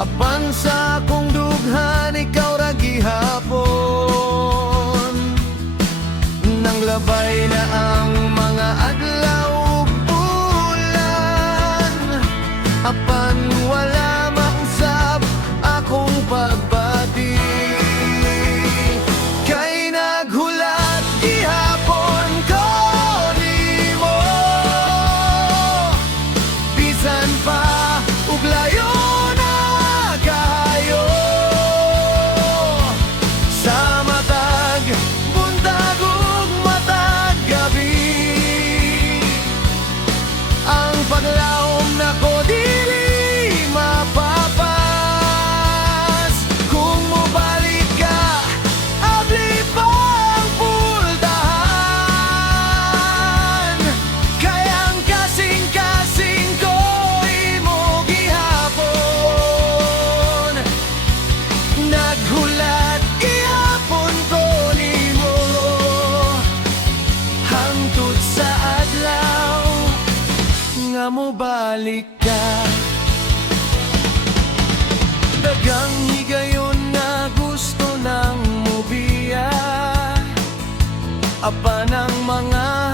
Apan sa akong dughan ikaw ra gihapon. Nang labay na ang mga adlaw ug bulan, apan wala mausab akong pagbati. Kay naghulat gihapon ko nimo, bisan pa ug layo na kayo. Sa matag buntag ug matag gabi, ang paglawom nako dili mapapas. Kung mobalik ka, abli pang pultahan. Kaya ang kasing-kasing ko imo gihapon. Naghulat gihapon ko nimo, hangtod sa adlaw nga mobalik ka. Dagang higayon na gusto nang mubiya, apan ang mga